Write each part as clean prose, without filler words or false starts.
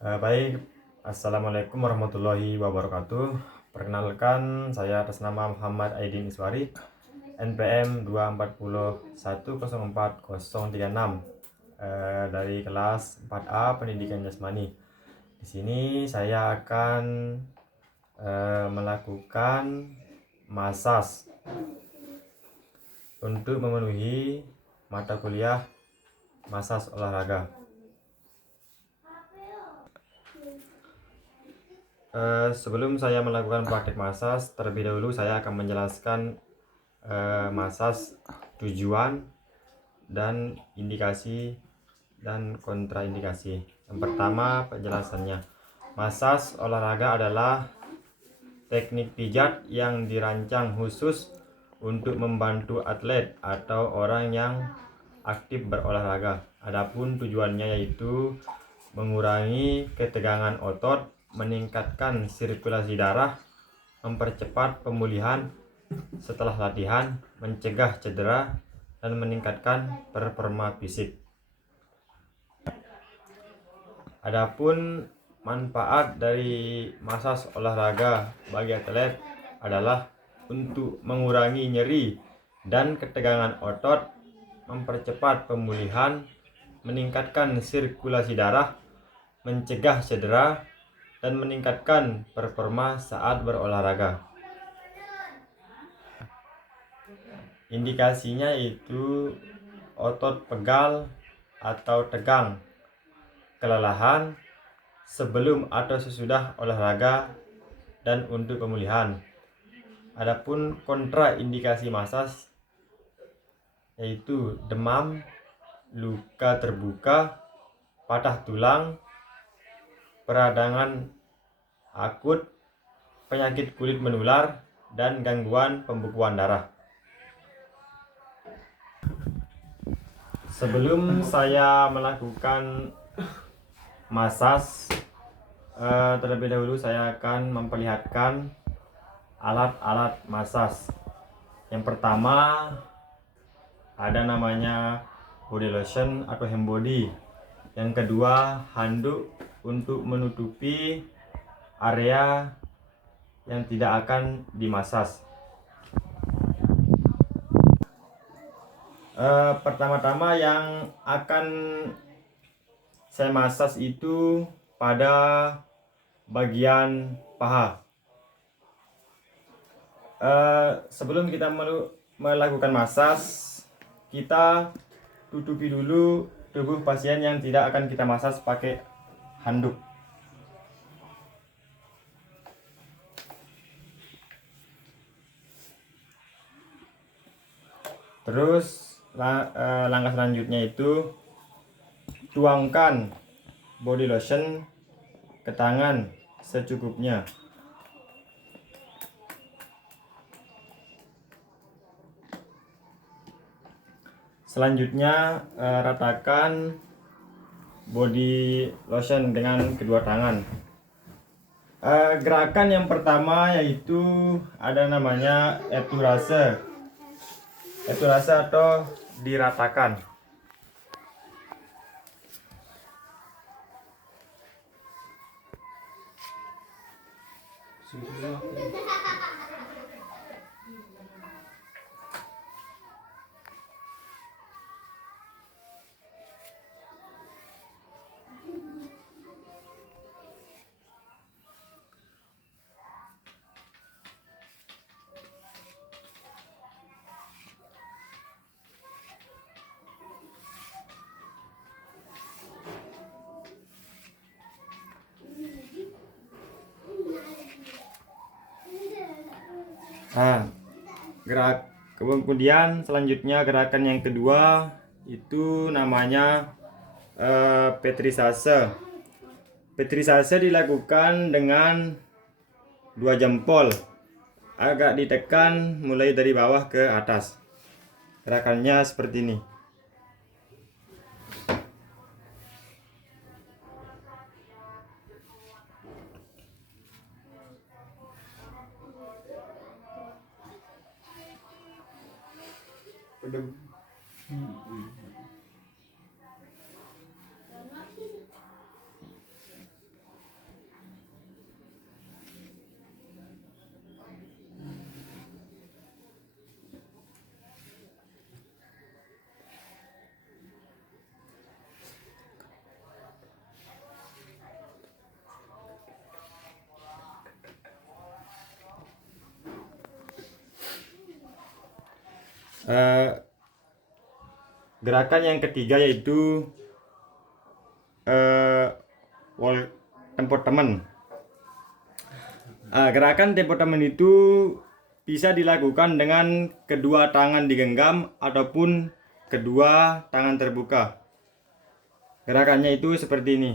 Baik, Assalamualaikum warahmatullahi wabarakatuh. Perkenalkan, saya atas nama Muhammad Aidin Iswari, NPM 241040036, dari kelas 4A Pendidikan Jasmani. Di sini saya akan melakukan masas untuk memenuhi mata kuliah masas olahraga. Sebelum saya melakukan praktik masas, terlebih dahulu saya akan menjelaskan masas, tujuan, dan indikasi dan kontraindikasi. Yang pertama, penjelasannya. Masas olahraga adalah teknik pijat yang dirancang khusus untuk membantu atlet atau orang yang aktif berolahraga. Adapun tujuannya yaitu mengurangi ketegangan otot, meningkatkan sirkulasi darah, mempercepat pemulihan setelah latihan, mencegah cedera, dan meningkatkan performa fisik. Adapun manfaat dari masas olahraga bagi atlet adalah untuk mengurangi nyeri dan ketegangan otot, mempercepat pemulihan, meningkatkan sirkulasi darah, mencegah cedera, dan meningkatkan performa saat berolahraga. Indikasinya itu otot pegal atau tegang, kelelahan sebelum atau sesudah olahraga, dan untuk pemulihan. Adapun kontraindikasi masas yaitu demam, luka terbuka, patah tulang, peradangan akut, penyakit kulit menular, dan gangguan pembekuan darah. Sebelum saya melakukan masas, terlebih dahulu saya akan memperlihatkan alat-alat masas. Yang pertama ada namanya body lotion atau hand body. Yang kedua, handuk untuk menutupi area yang tidak akan dimasas. Pertama-tama yang akan saya masas itu pada bagian paha. Sebelum kita melakukan masas, kita tutupi dulu tubuh pasien yang tidak akan kita masas pakai handuk. Terus langkah selanjutnya itu tuangkan body lotion ke tangan secukupnya. Selanjutnya ratakan body lotion dengan kedua tangan. Gerakan yang pertama yaitu ada namanya eturase atau diratakan. Kemudian selanjutnya gerakan yang kedua itu namanya petrisase. Petrisase dilakukan dengan dua jempol agak ditekan mulai dari bawah ke atas. Gerakannya seperti ini. Eh, Gerakan yang ketiga yaitu wall tempo temen. Gerakan tempo temen itu bisa dilakukan dengan kedua tangan digenggam ataupun kedua tangan terbuka. Gerakannya itu seperti ini.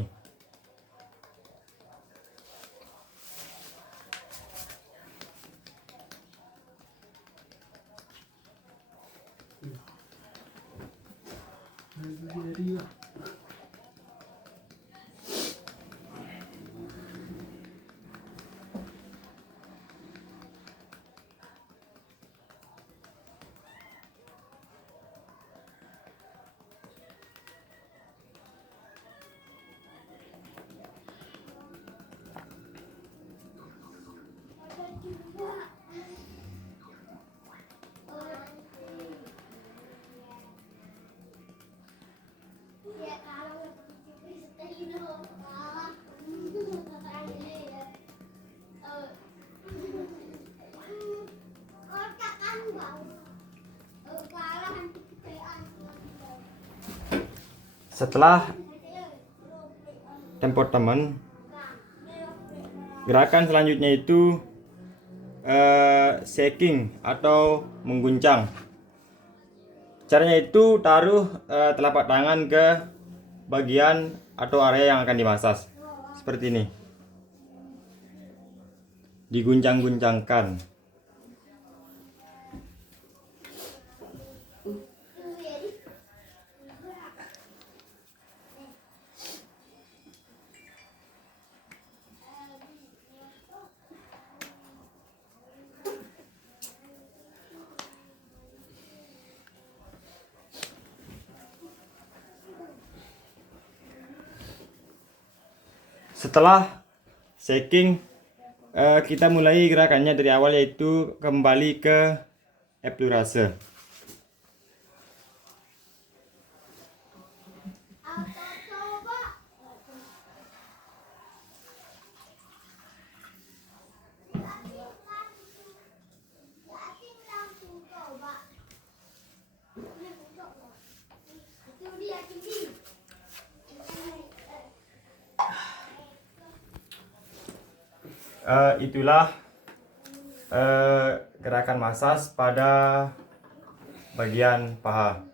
Setelah tempo temen, gerakan selanjutnya itu shaking atau mengguncang. Caranya itu taruh telapak tangan ke bagian atau area yang akan dimasas seperti ini, diguncang-guncangkan. Setelah shaking, kita mulai gerakannya dari awal, yaitu kembali ke epilurase. Itulah gerakan masas pada bagian paha.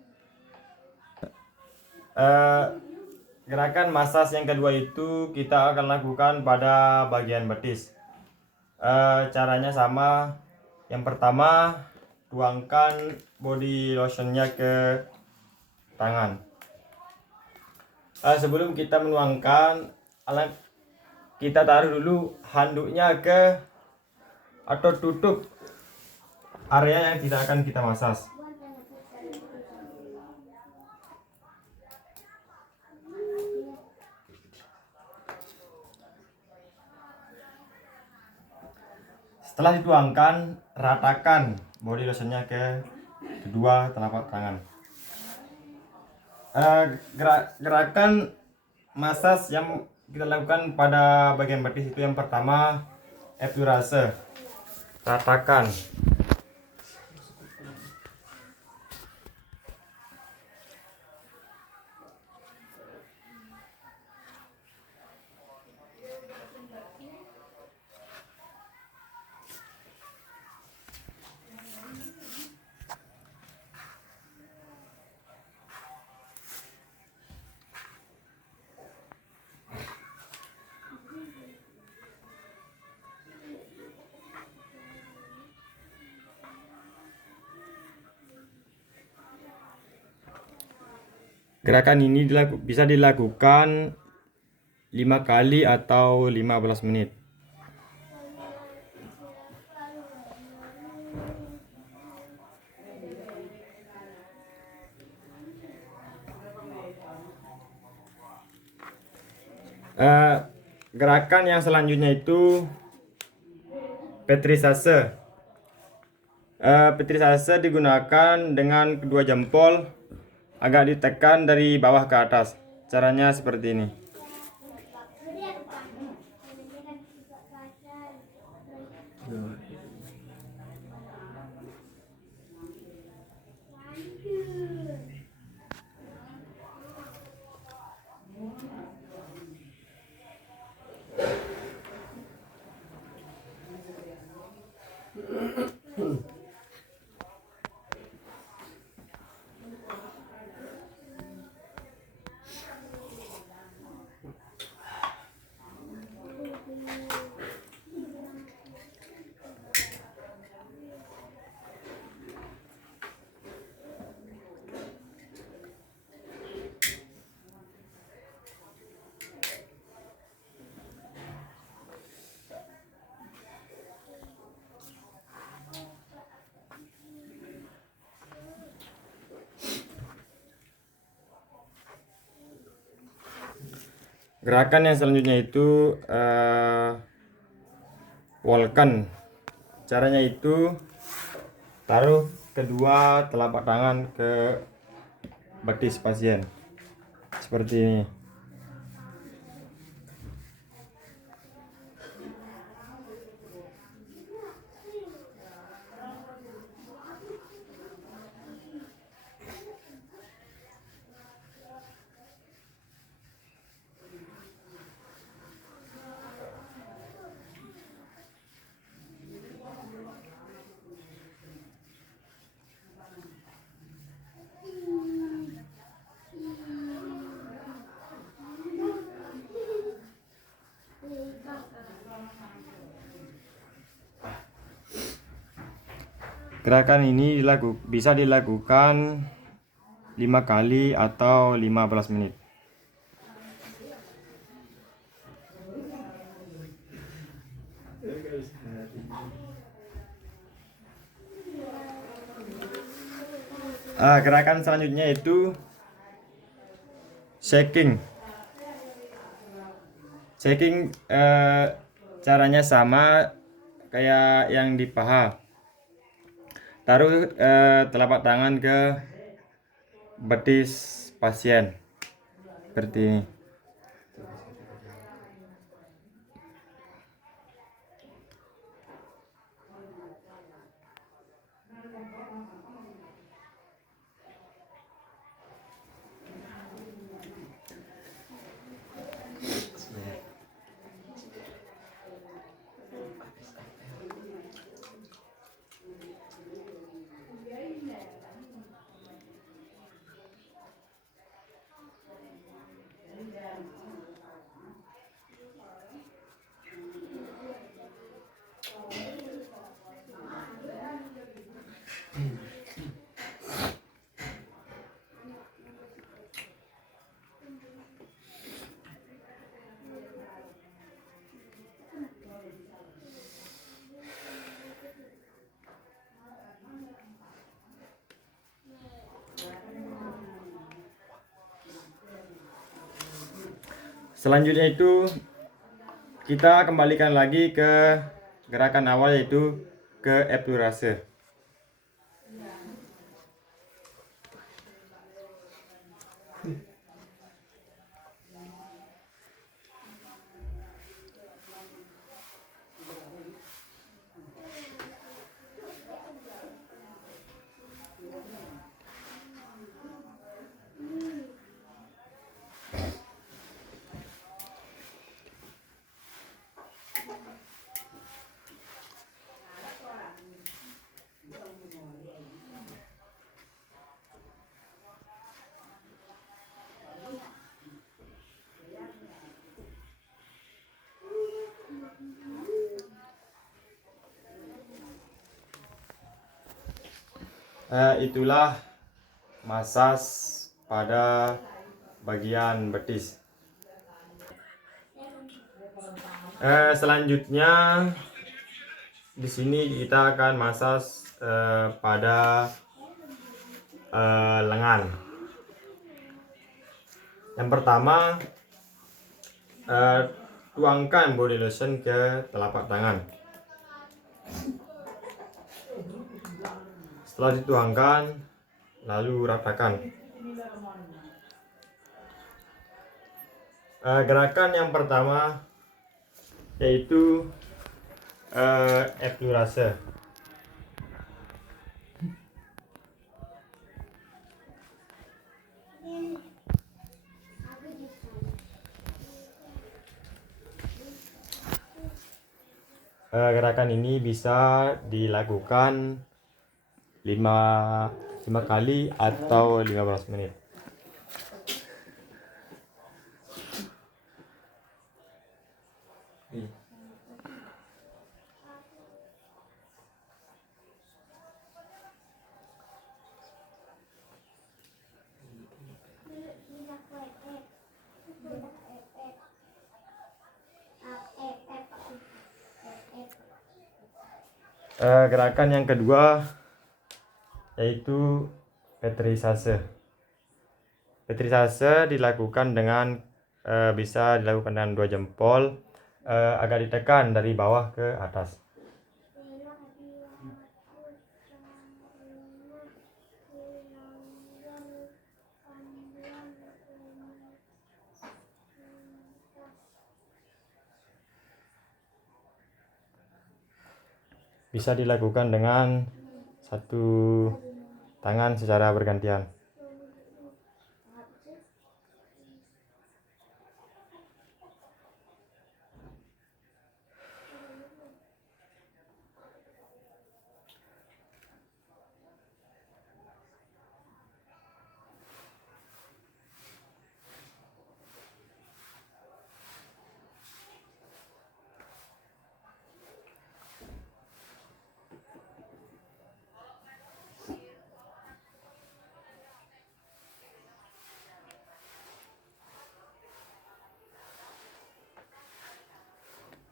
Gerakan masas yang kedua itu kita akan lakukan pada bagian betis. Caranya sama. Yang pertama, tuangkan body lotionnya ke tangan. Sebelum kita menuangkan, kita taruh dulu handuknya ke atau tutup area yang tidak akan kita masas. Setelah dituangkan, ratakan body lotionnya ke kedua telapak tangan. Gerakan masas yang kita lakukan pada bagian betis itu yang pertama, epilurase, ratakan. Gerakan ini bisa dilakukan 5 kali atau 15 menit. Gerakan yang selanjutnya itu petrisase. Petrisase digunakan dengan kedua jempol agak ditekan dari bawah ke atas. Caranya seperti ini. Gerakan yang selanjutnya itu walken. Caranya itu taruh kedua telapak tangan ke betis pasien seperti ini. Gerakan ini bisa dilakukan 5 kali atau 15 menit. Gerakan selanjutnya itu shaking. Shaking caranya sama kayak yang di paha. Taruh telapak tangan ke betis pasien seperti ini. Selanjutnya itu kita kembalikan lagi ke gerakan awal, yaitu ke epurase. Itulah masas pada bagian betis. Selanjutnya di sini kita akan masas pada lengan. Yang pertama, tuangkan body lotion ke telapak tangan. Setelah dituangkan, lalu ratakan. Gerakan yang pertama yaitu epurase. Gerakan ini bisa dilakukan 5 kali atau 15 menit. Gerakan yang kedua yaitu petrisase. Petrisase dilakukan dengan bisa dilakukan dengan 2 jempol, agak ditekan dari bawah ke atas. Bisa dilakukan dengan satu tangan secara bergantian.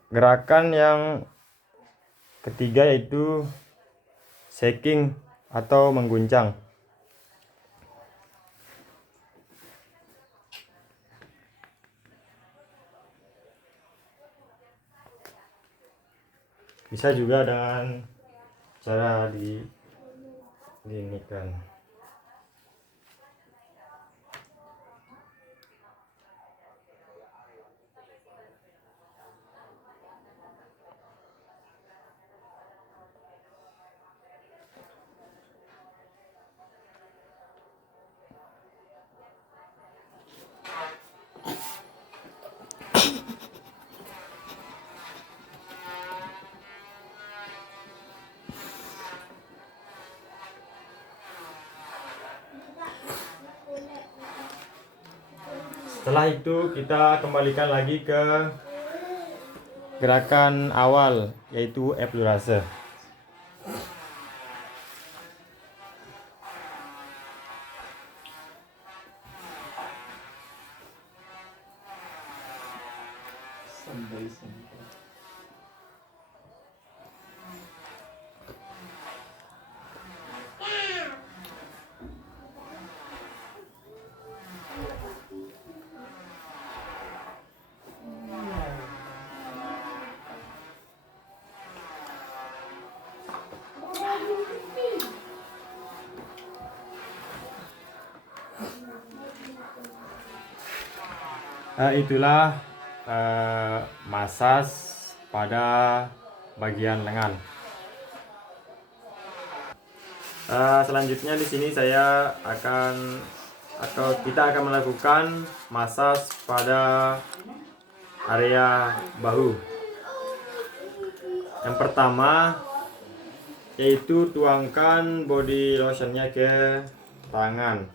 Gerakan yang ketiga yaitu shaking atau mengguncang. Bisa juga dengan cara diginikan. Setelah itu kita kembalikan lagi ke gerakan awal, yaitu epilurase. Itulah masas pada bagian lengan. Selanjutnya di sini kita akan melakukan masas pada area bahu. Yang pertama yaitu tuangkan body lotionnya ke tangan.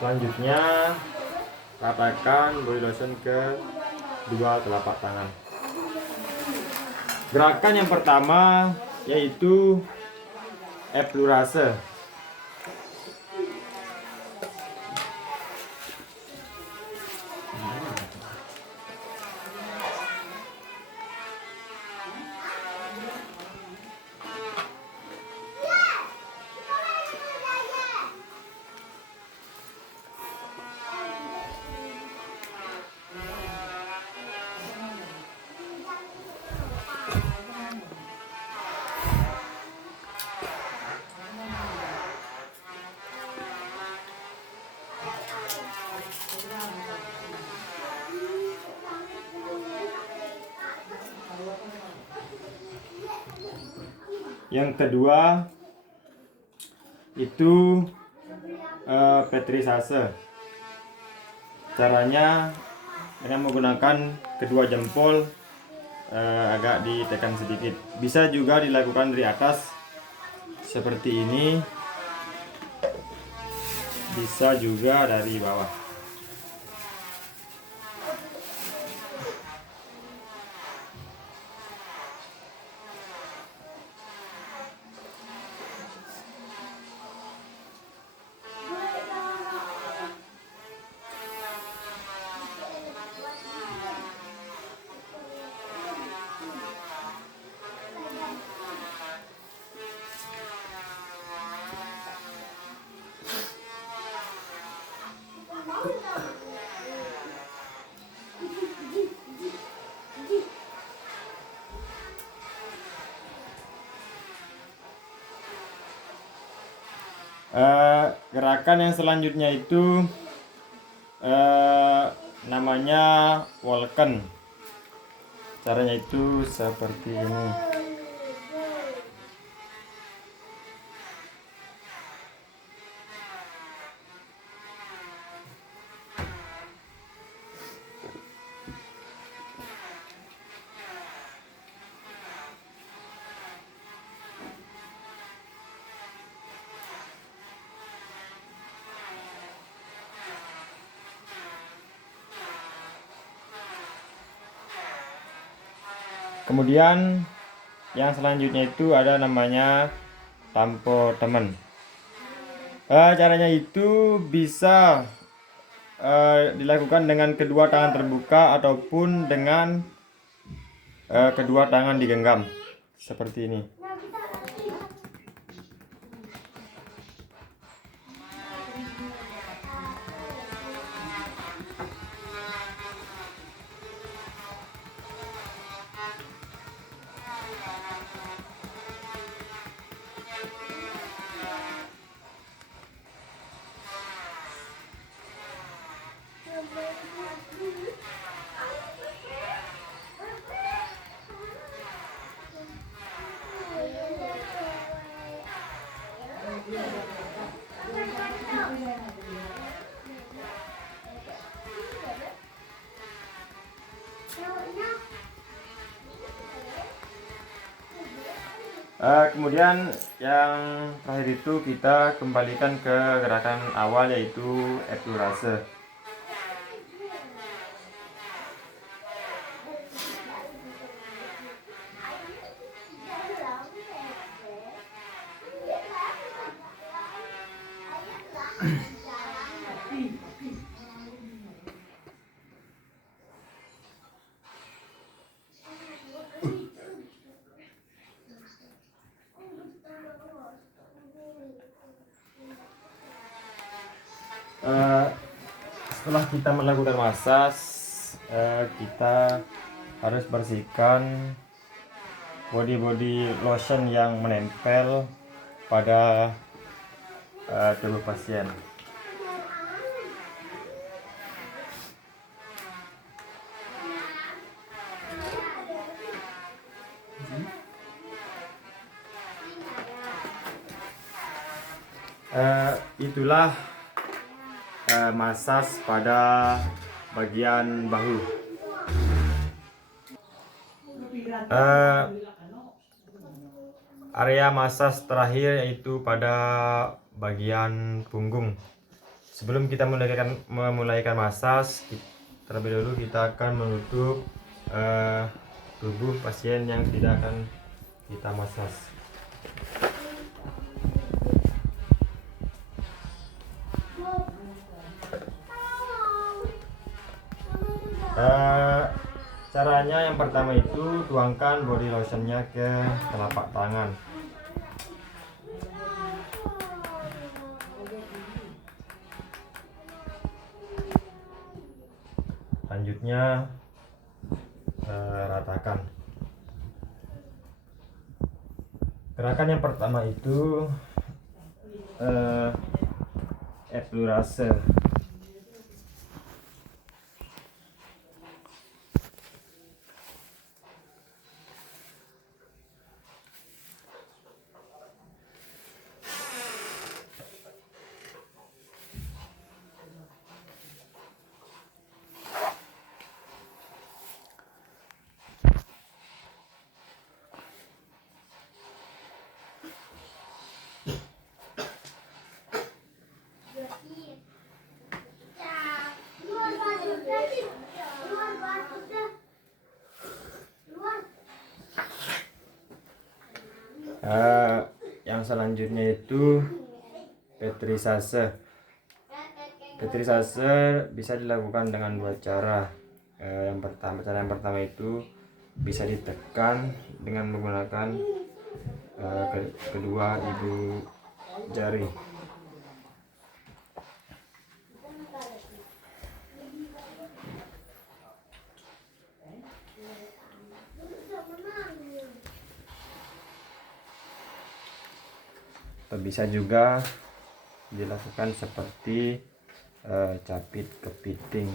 Selanjutnya ratakan body lotion ke dua telapak tangan. Gerakan yang pertama yaitu epilurase. Yang kedua itu petrisase. Caranya dengan menggunakan kedua jempol agak ditekan sedikit. Bisa juga dilakukan dari atas seperti ini, bisa juga dari bawah. Gerakan yang selanjutnya itu namanya walken. Caranya itu seperti ini. Kemudian yang selanjutnya itu ada namanya tampo temen. Caranya itu bisa dilakukan dengan kedua tangan terbuka ataupun dengan kedua tangan digenggam seperti ini. Kemudian yang terakhir itu kita kembalikan ke gerakan awal, yaitu epurase. Setelah kita melakukan massage, kita harus bersihkan body lotion yang menempel pada tubuh pasien. Itulah massage pada bagian bahu. Area massage terakhir yaitu pada bagian punggung. Sebelum kita memulaikan massage, terlebih dahulu kita akan menutup tubuh pasien yang tidak akan kita massage. Caranya yang pertama itu tuangkan body lotionnya ke telapak tangan. Selanjutnya ratakan. Gerakan yang pertama itu epurase. Yang selanjutnya itu petrisase. Petrisase bisa dilakukan dengan dua cara. Cara yang pertama itu bisa ditekan dengan menggunakan kedua ibu jari. Atau bisa juga dilakukan seperti capit kepiting.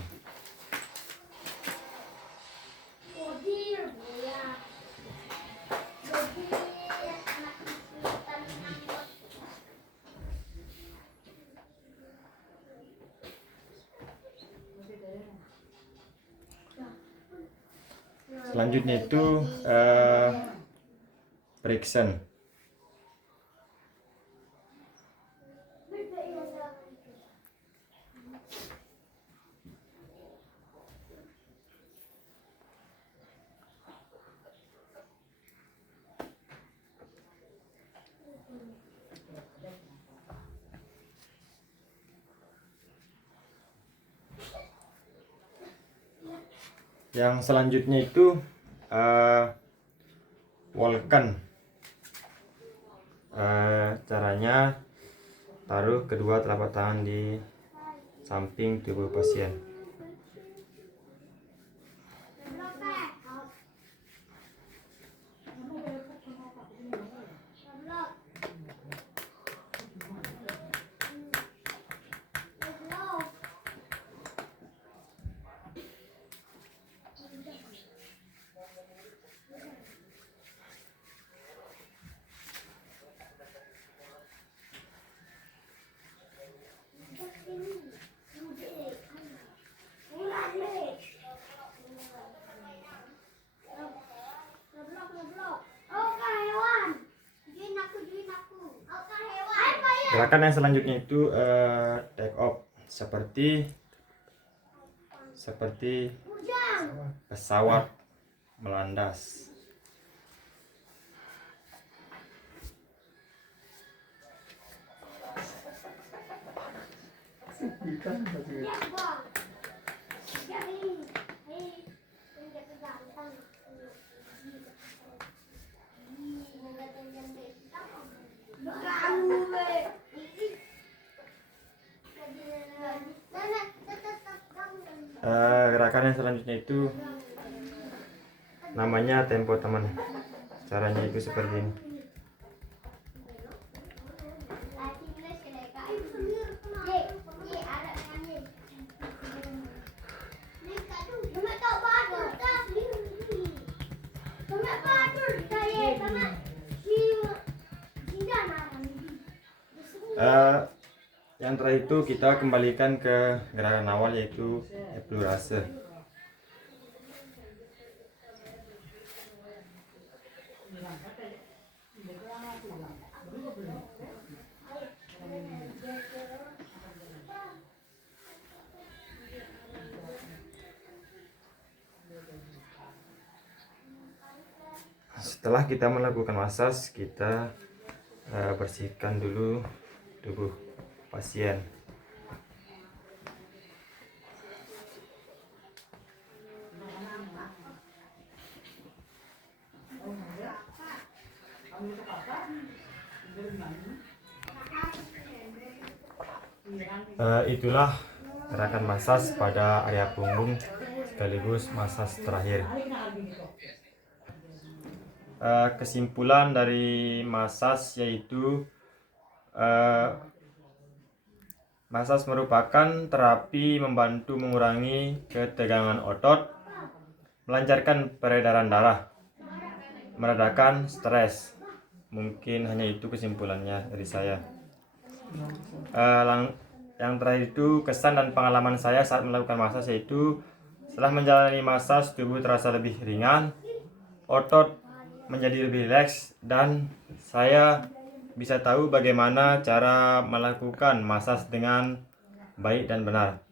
Selanjutnya itu friction. Yang selanjutnya itu Vulcan. Caranya taruh kedua telapak tangan di samping tubuh pasien. Gerakan yang selanjutnya itu take off seperti pesawat melandas. Gerakan yang selanjutnya itu namanya tempo teman. Caranya itu seperti ini. Yang terakhir itu kita kembalikan ke gerakan awal, yaitu eksplorasi. Setelah kita melakukan massage, kita bersihkan dulu tubuh pasien. Itulah gerakan massage pada area punggung sekaligus massage terakhir. Kesimpulan dari massage yaitu massage merupakan terapi membantu mengurangi ketegangan otot, melancarkan peredaran darah, meredakan stres. Mungkin hanya itu kesimpulannya dari saya. Yang terakhir itu kesan dan pengalaman saya saat melakukan massage, yaitu setelah menjalani massage tubuh terasa lebih ringan, otot menjadi lebih rileks, dan saya bisa tahu bagaimana cara melakukan massage dengan baik dan benar.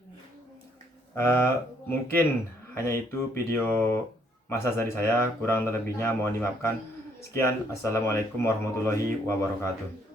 Mungkin hanya itu video massage dari saya, kurang lebihnya mohon dimaafkan. Sekian, assalamualaikum warahmatullahi wabarakatuh.